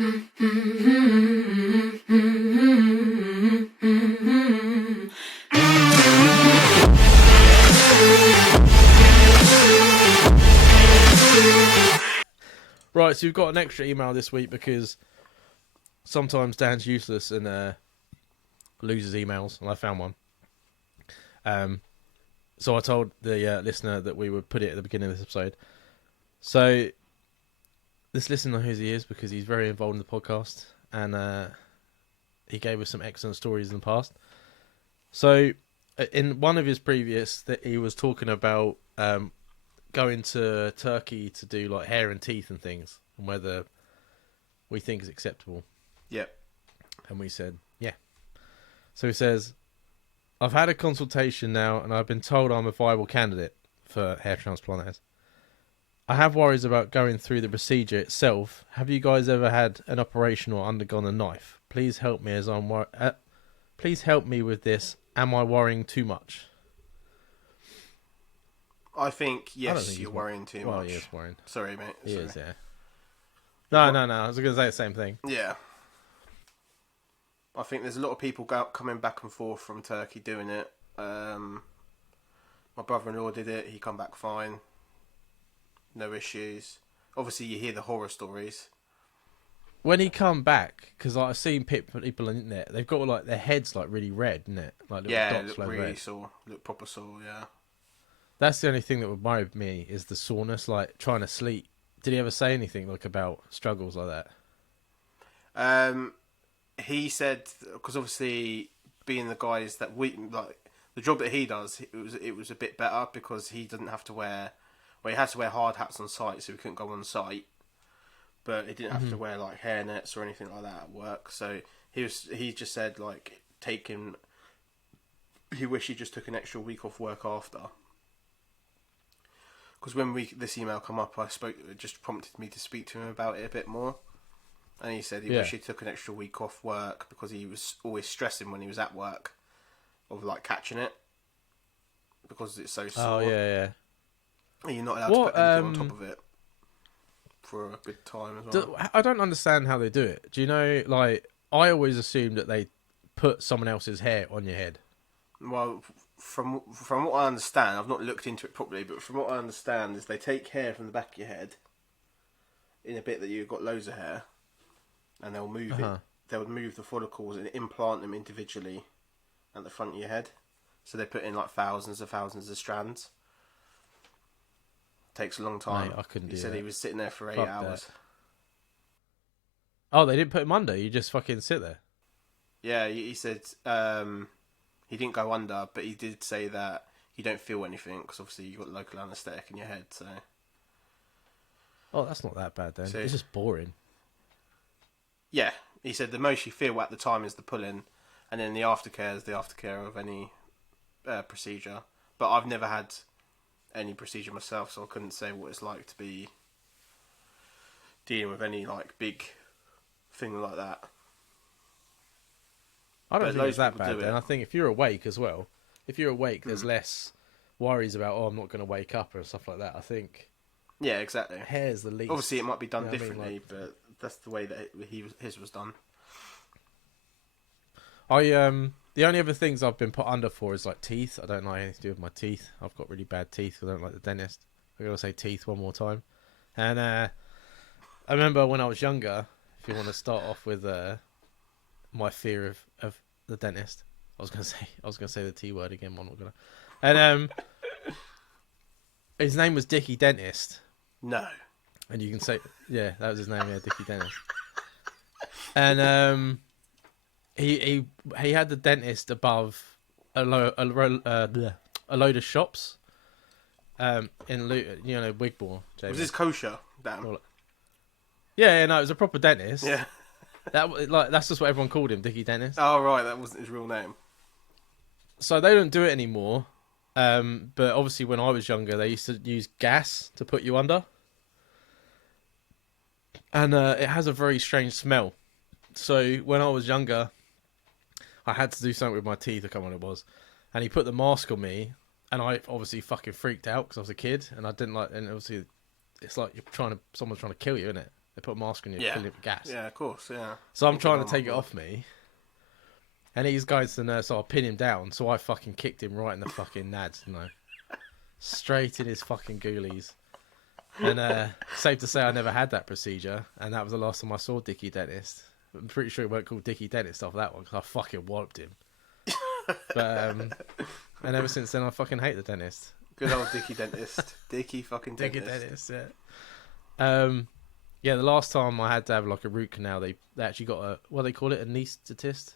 Right, so we've got an extra email this week because sometimes Dan's useless and loses emails, and I found one. So I told the listener that we would put it at the beginning of this episode. So this listener knows who he is because he's very involved in the podcast, and he gave us some excellent stories in the past. So in one of his previous, that he was talking about going to Turkey to do like hair and teeth and things, and whether we think is acceptable. Yep. And we said, yeah. So he says, I've had a consultation now and I've been told I'm a viable candidate for hair transplant. I have worries about going through the procedure itself. Have you guys ever had an operation or undergone a knife? Please help me as I'm please help me with this. Am I worrying too much? I think, yes, you're worrying too much. He is worrying. Sorry, mate. He is, yeah. No. I was going to say the same thing. Yeah. I think there's a lot of people coming back and forth from Turkey doing it. My brother-in-law did it. He come back fine. No issues. Obviously, you hear the horror stories. When he come back, because I've seen people on the internet, they've got like their heads like really red, isn't it? Like little dots look really red. sore. Look proper sore, yeah. That's the only thing that would worry me is the soreness, like trying to sleep. Did he ever say anything like about struggles like that? He said, because obviously being the guys that we like, the job that he does, it was a bit better because he doesn't have to wear. Well, he has to wear hard hats on site, so he couldn't go on site. But he didn't have to wear like hair nets or anything like that at work. So he just said like he wished he just took an extra week off work after. Because when this email come up, it just prompted me to speak to him about it a bit more. And he said he wished he took an extra week off work because he was always stressing when he was at work of like catching it because it's so sore. Oh yeah. And you're not allowed to put anything on top of it for a good time as well. I don't understand how they do it. Do you know? Like, I always assumed that they put someone else's hair on your head. Well, from what I understand, I've not looked into it properly, but from what I understand is they take hair from the back of your head in a bit that you've got loads of hair, and they'll move it. They'll move the follicles and implant them individually at the front of your head. So they put in like thousands of strands. Takes a long time. Mate, I couldn't do that. He said he was sitting there for 8 hours. That. Oh, they didn't put him under. You just fucking sit there. Yeah, he said he didn't go under, but he did say that you don't feel anything because obviously you've got local anaesthetic in your head. So. Oh, that's not that bad then. So, it's just boring. Yeah, he said the most you feel at the time is the pulling, and then the aftercare is the aftercare of any procedure. But I've never had any procedure myself, so I couldn't say what it's like to be dealing with any like big thing like that. I don't think it's that bad then. I think if you're awake as well, there's less worries about, I'm not going to wake up or stuff like that. I think. Yeah, exactly. Hair's the least. Obviously, it might be done differently, but that's the way that his was done. The only other things I've been put under for is like teeth. I don't like anything to do with my teeth. I've got really bad teeth. I don't like the dentist. I gotta say teeth one more time. And I remember when I was younger. If you want to start off with my fear of the dentist, I was gonna say the T word again. But I'm not gonna. And his name was Dickie Dentist. No. And you can say, yeah, that was his name. Yeah, Dickie Dentist. And He had the dentist above a load of shops in Luton, Wigmore. Was this kosher? Damn. Yeah, no, it was a proper dentist. Yeah. That's just what everyone called him, Dickie Dentist. Oh right, that wasn't his real name. So they don't do it anymore. But obviously when I was younger, they used to use gas to put you under. And it has a very strange smell. So when I was younger, I had to do something with my teeth, I can't remember what it was. And he put the mask on me, and I obviously fucking freaked out because I was a kid, and I didn't like. And obviously, it's like someone's trying to kill you, isn't it? They put a mask on you, Yeah. fill it with gas. Yeah, of course, yeah. So I'm trying to take it off me. And he's going to the nurse, so I pin him down. So I fucking kicked him right in the fucking nads, straight in his fucking ghoulies. And safe to say, I never had that procedure, and that was the last time I saw Dickie Dentist. I'm pretty sure it weren't called Dickie Dentist after that one because I fucking walloped him. But and ever since then, I fucking hate the dentist. Good old Dickie Dentist. Dickie fucking Dickie Dentist. Dentist, yeah. Yeah, the last time I had to have like a root canal, they actually got a, what do they call it, anaesthetist?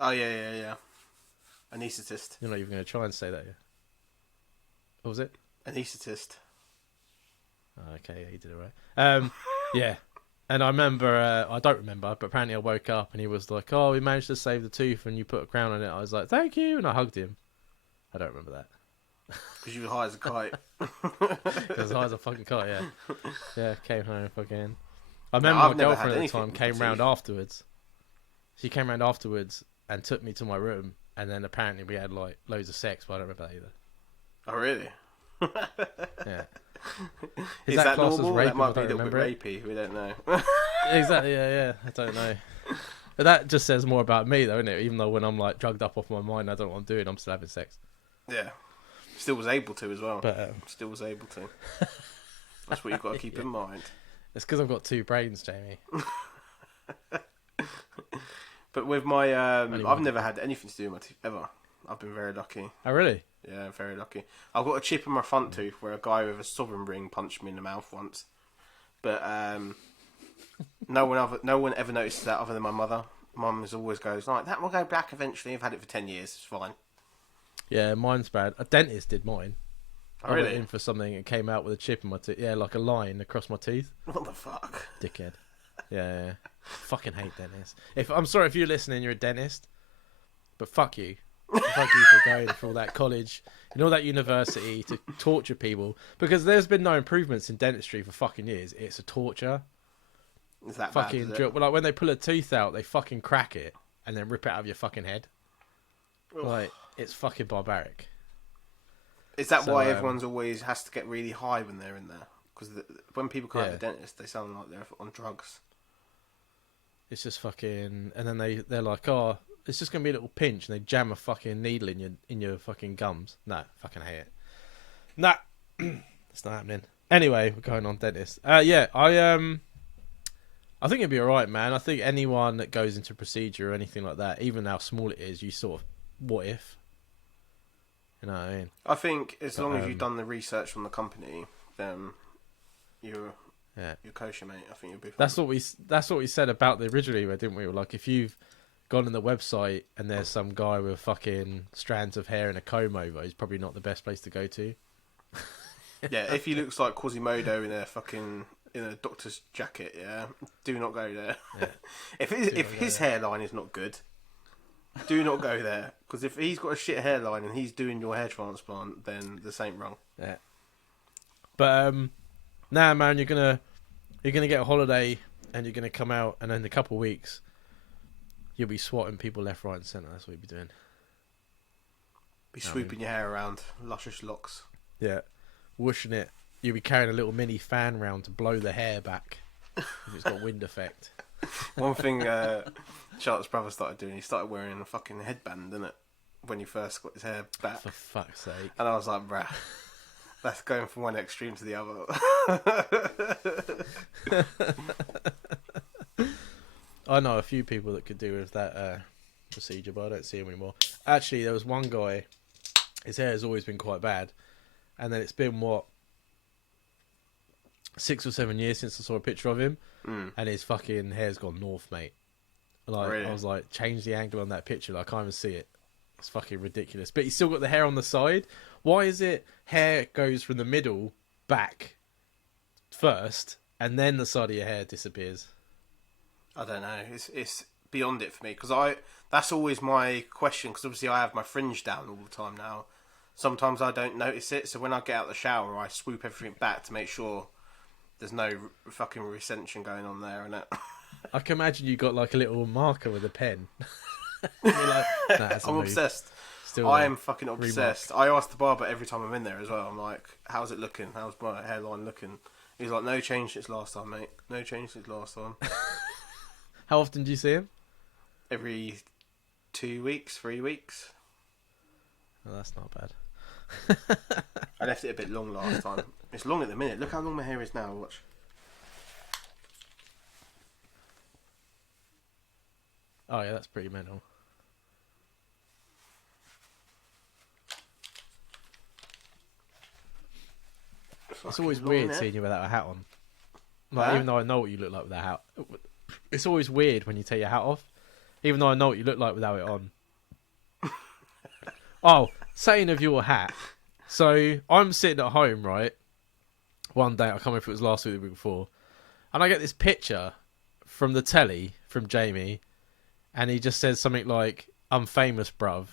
Oh, yeah. Anaesthetist. You're not even going to try and say that, yeah? What was it? Anaesthetist. Oh, okay, yeah, you did it right. Yeah. And I remember, I don't remember, but apparently I woke up and he was like, "Oh, we managed to save the tooth and you put a crown on it." I was like, "Thank you," and I hugged him. I don't remember that. Because you were high as a kite. As high as a fucking kite, yeah. Yeah, came home fucking. I remember my girlfriend at the time came round afterwards. She came round afterwards and took me to my room, and then apparently we had like loads of sex, but I don't remember that either. Oh, really? Yeah. Is that classed as normal? rape That might if be I a don't little bit remember rapey. We don't know. Exactly, yeah. I don't know. But that just says more about me, though, isn't it? Even though when I'm like drugged up off my mind, I don't know what I'm doing, I'm still having sex. Yeah. Still was able to as well. But Still was able to. That's what you've got to keep in mind. it's because I've got two brains, Jamie. But with my, Anyway. I've never had anything to do with my teeth ever. I've been very lucky. Oh, really? Yeah, very lucky. I've got a chip in my front tooth where a guy with a sovereign ring punched me in the mouth once. But no one ever noticed that other than my mother. Mum always goes like, "That will go black eventually." I've had it for 10 years. It's fine. Yeah, mine's bad. A dentist did mine. Oh, I went really? in for something and came out with a chip in my tooth. Yeah, like a line across my teeth. What the fuck? Dickhead. Yeah. Fucking hate dentists. I'm sorry if you're listening, you're a dentist, but fuck you. Fuck you for going through all that college and all that university to torture people, because there's been no improvements in dentistry for fucking years. It's a torture. Is that Fucking bad? drill. Well, like when they pull a tooth out, they fucking crack it and then rip it out of your fucking head. Ugh. Like, it's fucking barbaric. Is that So, why everyone's always has to get really high when they're in there? Because when people come out of the dentist, they sound like they're on drugs. It's just fucking, and then they're like, "Oh, it's just gonna be a little pinch," and they jam a fucking needle in your fucking gums. No, fucking hate it. Nah, it's not happening. Anyway, we're going on dentist. Yeah, I think it'd be alright, man. I think anyone that goes into procedure or anything like that, even how small it is, you sort of, what if? You know what I mean? I think as long as you've done the research on the company, then you're kosher, mate. I think you'll be fine. That's what we said about the originally, didn't we? Like, if you've gone on the website and there's some guy with fucking strands of hair and a comb over, he's probably not the best place to go to. Yeah, if he looks like Quasimodo in a doctor's jacket, yeah, do not go there. Yeah. if his hairline is not good, do not go there. Because if he's got a shit hairline and he's doing your hair transplant, then this ain't wrong. Yeah. But nah, man, you're gonna get a holiday and you're gonna come out, and in a couple of weeks you'll be swatting people left, right, and centre. That's what you'll be doing. Be sweeping your hair around, luscious locks. Yeah, whooshing it. You'll be carrying a little mini fan round to blow the hair back if it's got wind effect. One thing Charlotte's brother started doing, he started wearing a fucking headband, didn't it? When he first got his hair back. For fuck's sake. And I was like, bruh, that's going from one extreme to the other. I know a few people that could do with that procedure, but I don't see him anymore. Actually, there was one guy, his hair has always been quite bad, and then it's been, 6 or 7 years since I saw a picture of him, and his fucking hair's gone north, mate. Like, really? I was like, change the angle on that picture, like, I can't even see it. It's fucking ridiculous. But he's still got the hair on the side. Why is it hair goes from the middle back first, and then the side of your hair disappears? I don't know. It's beyond it for me, because that's always my question, because obviously I have my fringe down all the time now. Sometimes I don't notice it, so when I get out of the shower, I swoop everything back to make sure there's no fucking recension going on there, innit? I can imagine you got like a little marker with a pen. You're like, nah, that's a I'm move. obsessed. Still I there. am fucking obsessed. I ask the barber every time I'm in there as well. I'm like, how's it looking? How's my hairline looking? He's like, no change since last time, mate. No change since last time. How often do you see him? Every 2 weeks, 3 weeks. Oh, that's not bad. I left it a bit long last time. It's long at the minute. Look how long my hair is now. Watch. Oh yeah, that's pretty mental. It's always weird seeing you without a hat on. Like, even though I know what you look like without a hat. It's always weird when you take your hat off. Even though I know what you look like without it on. Oh, saying of your hat. So, I'm sitting at home, right? One day, I can't remember if it was last week or the week before. And I get this picture from the telly, from Jamie. And he just says something like, "I'm famous, bruv."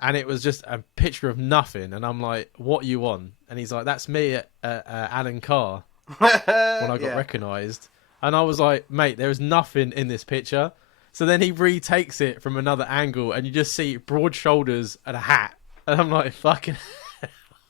And it was just a picture of nothing. And I'm like, "What you on?" And he's like, "That's me at Alan Carr." When I got recognised. And I was like, "Mate, there is nothing in this picture." So then he retakes it from another angle and you just see broad shoulders and a hat. And I'm like, fucking...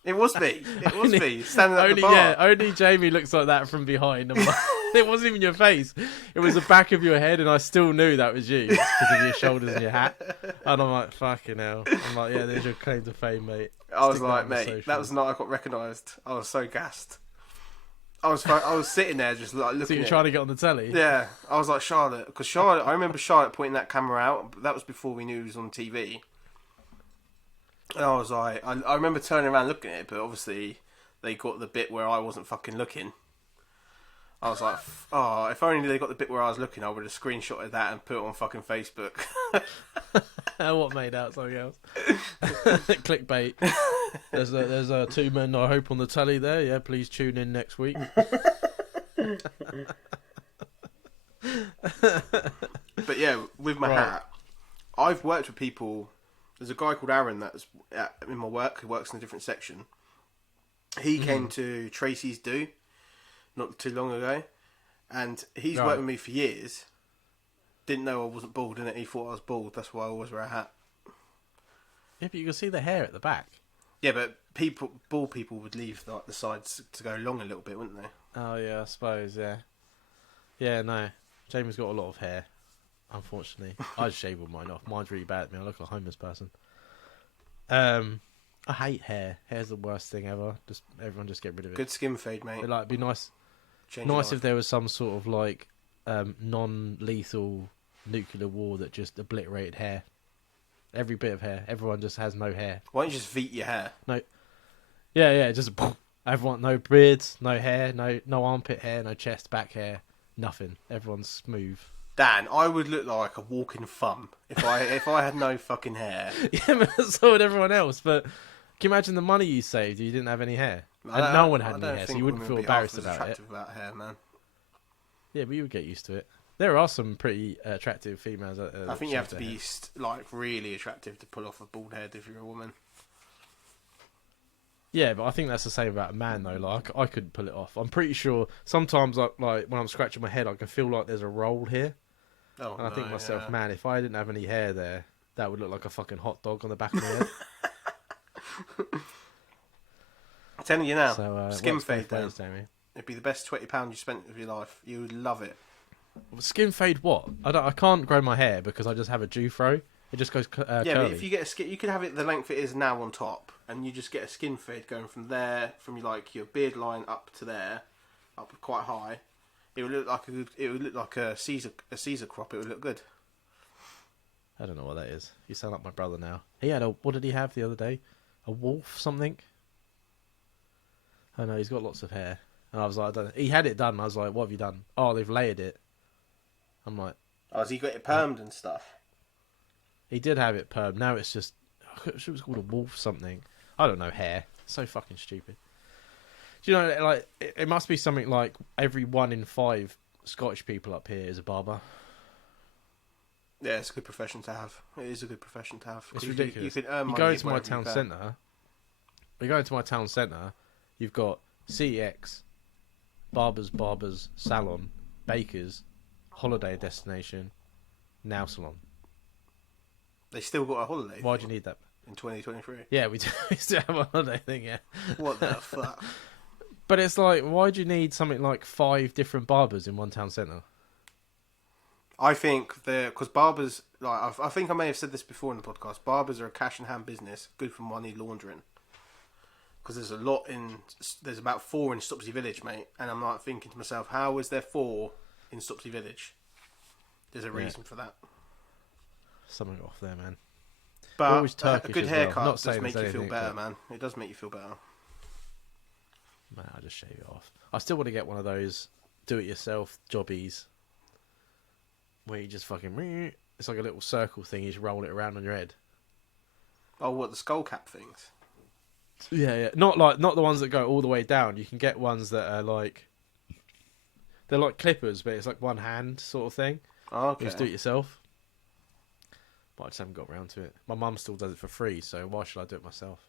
It was me. It was me. Standing at the bar. Yeah, only Jamie looks like that from behind. I'm like, it wasn't even your face. It was the back of your head and I still knew that was you because of your shoulders and your hat. And I'm like, fucking hell. I'm like, yeah, there's your claim to fame, mate. I was like, mate, that was the night I got recognised. I was so gassed. I was sitting there just like looking. So you're trying to get on the telly? Yeah, I was like Charlotte, because Charlotte. I remember Charlotte pointing that camera out. But that was before we knew he was on TV. And I was like, I remember turning around looking at it, but obviously they got the bit where I wasn't fucking looking. I was like, oh, if only they got the bit where I was looking, I would have screenshotted that and put it on fucking Facebook. What made out something else? Clickbait. There's 2 men I hope on the telly there. Yeah, please tune in next week. But yeah, with my hat, I've worked with people. There's a guy called Aaron that's in my work who works in a different section. He came to Tracy's Do not too long ago, and he's worked with me for years. Didn't know I wasn't bald, innit? He thought I was bald. That's why I always wear a hat. Yeah, but you can see the hair at the back. Yeah, but bald people would leave like the sides to go long a little bit, wouldn't they? Oh yeah, I suppose. Yeah. Yeah, no. Jamie's got a lot of hair. Unfortunately, I just shave all mine off. Mine's really bad at me. I look like a homeless person. I hate hair. Hair's the worst thing ever. Everyone just get rid of it. Good skin fade, mate. It'd be nice. Nice if there was some sort of like non-lethal nuclear war that just obliterated hair. Every bit of hair. Everyone just has no hair. Why don't you just veet your hair? No. Yeah. Just everyone. No beards, no hair, no armpit hair, no chest, back hair, nothing. Everyone's smooth. Dan, I would look like a walking thumb if I had no fucking hair. Yeah, but so would everyone else. But can you imagine the money you saved if you didn't have any hair? And no one had any hair, so you wouldn't feel embarrassed about it. About hair, man. Yeah, but you would get used to it. There are some pretty attractive females. I think you have to be like really attractive to pull off a bald head if you're a woman. Yeah, but I think that's the same about a man though. Like I couldn't pull it off. I'm pretty sure sometimes like when I'm scratching my head, I can feel like there's a roll here. Oh, and I think to myself, man, if I didn't have any hair there, that would look like a fucking hot dog on the back of my head. I'm telling you now, so, skin fade, Dan. Jamie. It'd be the best £20 you spent of your life. You would love it. Skin fade what? I can't grow my hair because I just have a Jufro. It just goes curly. But if you get a skin, you could have it the length it is now on top, and you just get a skin fade going from there, from your beard line up to there, up quite high. It would look like a Caesar crop. It would look good. I don't know what that is. You sound like my brother now. He had what did he have the other day? A wolf something? I know he's got lots of hair. And I was like, I don't know. He had it done. And I was like, what have you done? Oh, they've layered it. I'm like, oh, has he got it permed and stuff? He did have it permed. Now it's just, it was called a wolf something. I don't know, hair. So fucking stupid. Do you know, like, it must be something like every 1 in 5 Scottish people up here is a barber. Yeah, it's a good profession to have. It is a good profession to have. It's ridiculous. You can earn money. You go into my town centre. You go into my town centre. You've got CEX, barbers, salon, bakers, holiday destination, nail salon. They still got a holiday. Why do you need that? In 2023. Yeah, we do. We still have a holiday thing. Yeah. What the fuck? But it's like, why do you need something like 5 different barbers in one town centre? I think because barbers, like I think I may have said this before in the podcast. Barbers are a cash in hand business, good for money laundering. Because there's about 4 in Stopsy Village, mate. And I'm like thinking to myself, how is there 4 in Stopsy Village? There's a reason for that. Something off there, man. They're But always a Turkish good as well. haircut Not does saying make there's you feel anything, better, but- man. It does make you feel better. Man, I just shave it off. I still want to get one of those do-it-yourself jobbies where you just fucking... It's like a little circle thing. You just roll it around on your head. Oh, what, the skull cap things? Yeah. Not the ones that go all the way down. You can get ones that are like... They're like clippers, but it's like one hand sort of thing. Oh, okay. Just do it yourself. But I just haven't got around to it. My mum still does it for free, so why should I do it myself?